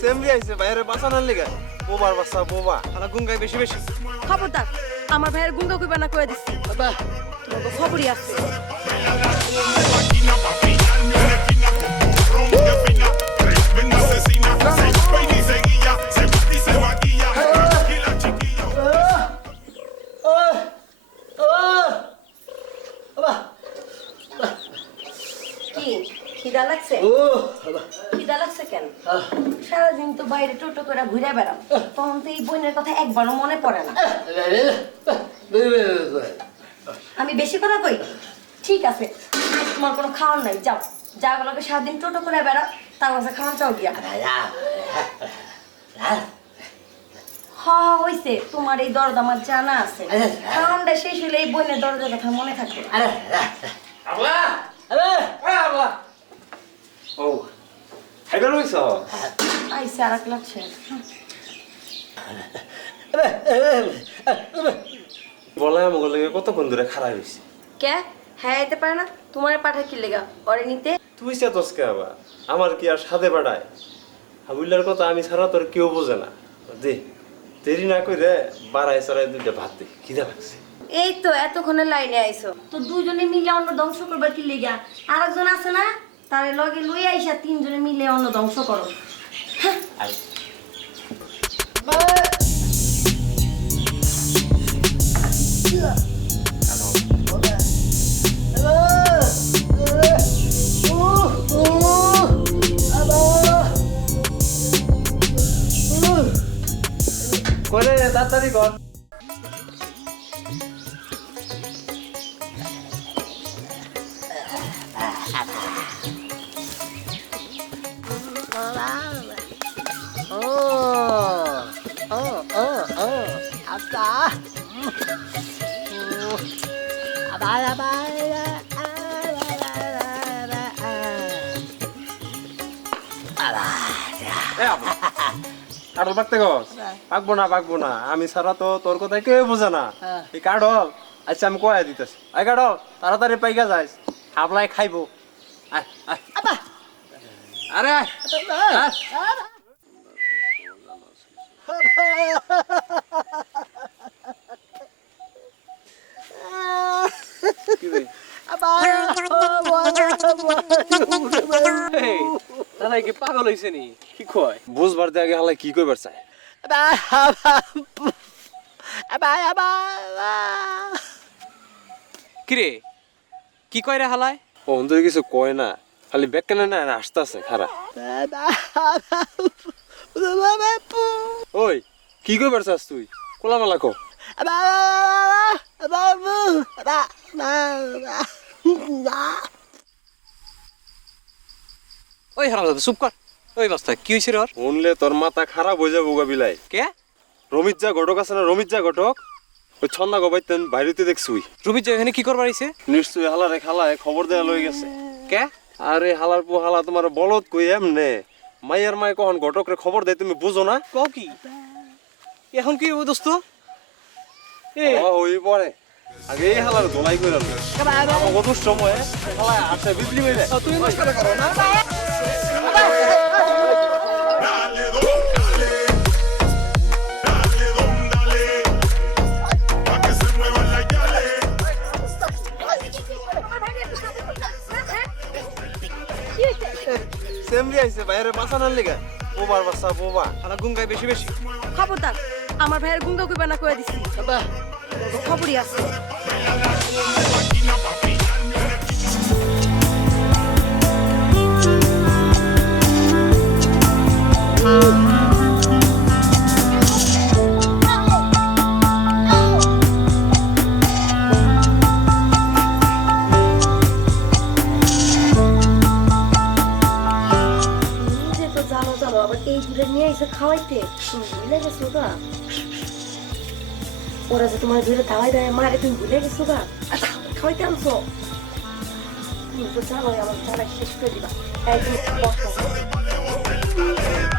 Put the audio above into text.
সেমরি আইছে বাইরে বাঁচানোর লেগে বোবার বাচ্চা বোবা খালা গুঙ্গাই বেশি বেশি খবরদার আমার ভাইয়ের গুঙ্গা কইবা না কয়ে দিচ্ছি তোমার খবরই আছে কি খিদা লাগছে? খিদা লাগছে কেন? সারাদিন তো বাইরে টোটো করে ঘুরে বেড়াও তখন তো এই বোনের কথা একবারও মনে পড়ে না। আমি বেশি কথা কই? ঠিক আছে তোমার কোনো খাওয়ার নাই যাও। যা গুলোকে সারাদিন টোটো করে বেড়াও তার কাছে খাওয়ান চাও গিয়া। হ হইছে তোমার এই দরদ আমার জানা আছে। খাওয়ানটা শেষ হলে এই বোনের দরদের কথা মনে থাকবে। ও খাইবার হইছ আইসে আর এক লাগছে বলে আমাকে লেগে কতক্ষণ ধরে খারাপ হয়েছে কে? হ্যাঁ আইতে পারে না। তোমার পাঠা কি লেগা? ওরে নিতে? তুই চেতস কে আবার আমার কি আর সাথে পাঠায়? হাবুল্লার কথা আমি ছাড়া তোর কেউ বোঝে না। দে দেরি না করে বাড়াই চড়াই দুইটা ভাত দে খিদা লাগছে। এই তো এতক্ষণে লাইনে আইছো। তো দুজনে মিলে অন্য ধ্বংস করবার কি লেগা? আরেকজন আছে না? তারে লগে লই আইসা তিনজনে মিলে অন্য ধ্বংস করো তাড়াতাড়ি কর কাঠল পাকতে গছ পাকবো না পাকবো না আমি ছাড়া তো তোর কথা কেউ বোঝে না এই কাঠল আচ্ছা আমি কয়া দিতেছি আই কাঠল তাড়াতাড়ি পাইকা যাইস হাবলাই খাইবো আয়। আরে কি পাগল হয়েছে নি কি কয় বুঝবার আগে হালাই কি কইবার চায় কিরে কি কয় রে হালায় ও অন্তরে কিছু কয় না খালি ব্যাগ কেন না আসতে আছে খারাপ ওই কি কইবার চাস তুই কোলামালা কো ওই চুপ কর। ওই বাস্তা কি হয়েছে রে ওর? শুনলে তোর মাথা খারাপ হয়ে যাব গা বিলাই। কে? রমিত যা ঘটক আছে না রমিত যা ঘটক ওই ছন্দা গবাইতেন বাইরেতে দেখছুই রুবি যে এখানে কি করবার আইছে? নিশ্চয়ই হালারে খালায় খবর দেয়া লই গেছে। কে? আরে হালার পো হালা তোমার বলত কই এমনে? মাইয়ার মায় কখন ঘটকরে খবর দেয় তুমি বুঝো না? কও কি? এখন কি হইব দোস্ত? এ ওই পরে আগে এই হালার দোলাই করে কত সময়? হালায় আসে বিজলি মেরে তুই নষ্ট করো না। সেমরি আইছে বাইরে লেগে। বোবা হালা গুঙ্গাই বেশি বেশি। খবরদার আমার ভাইয়ের গুঙ্গা কইবা না কয়ে দিচ্ছি খবরই আছে নিজে তো জানো জানো আবার এই দূরে নিয়ে এসে খাওয়াইতে তুমি ভুলে গেছো গা ওরা যে তোমার দূরে দাওয়াই দেয়। মারে তুমি ভুলে গেছো গা? খাওয়া- খাওয়াইতে আনছো? তুমি তো করে দিবা। বসো।